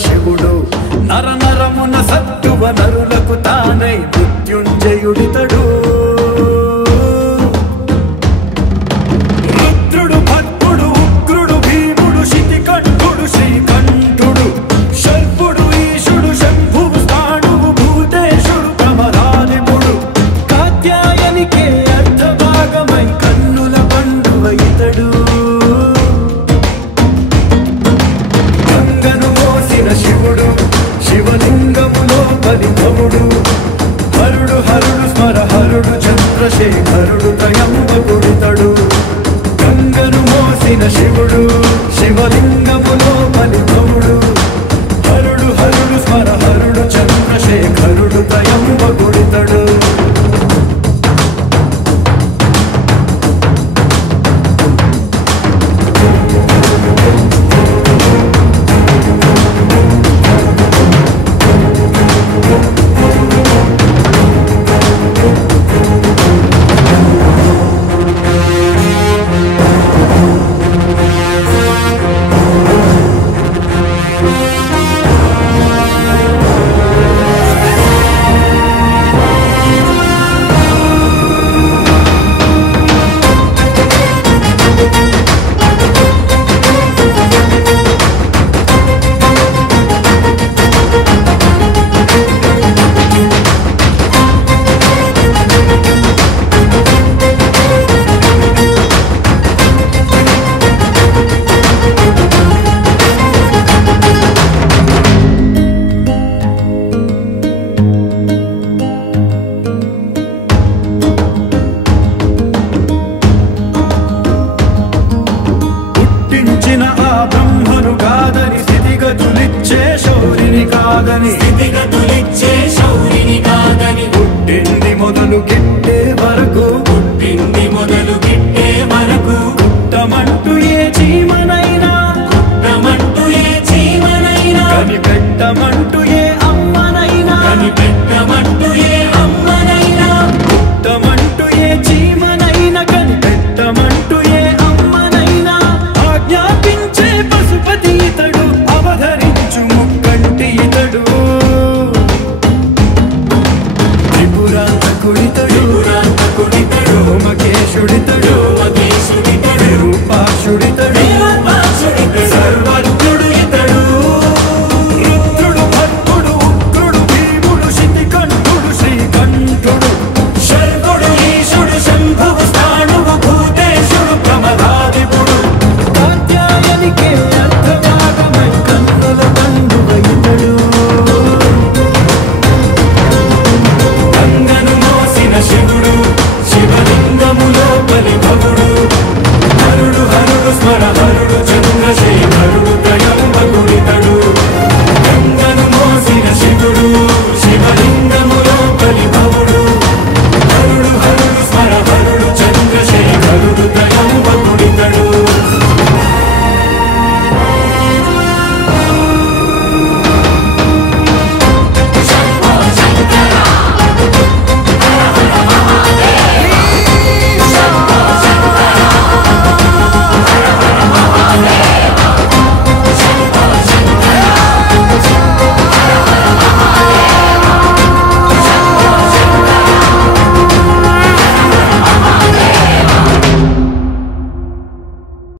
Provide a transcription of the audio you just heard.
శివుడు నర నరమున సత్తువ నరులకు తానై మృత్యుంజయుడితడు రుద్రుడు భక్తుడు ఉగ్రుడు భీముడు శితికంఠుడు శ్రీకంఠుడు శల్పుడు ఈశుడు శంభువు స్థాణువు భూతేశుడు ప్రమరాదిపుడు కాత్యాయనికే అర్ధభాగమై కన్నుల పండువ ఇతడు గంగను మోసిన శివుడు శివలింగములో బలిభవుడు హరుడు హరుడు స్మర హరుడు చంద్రశేఖరుడు త్రయంబకుడితడు గంగను మోసిన శివుడు శివలింగములో బలిభవుడు హరుడు హరుడు స్మర హరుడు చంద్రశేఖరుడు త్రయంబకుడితడు స్థితిగతులిచ్చే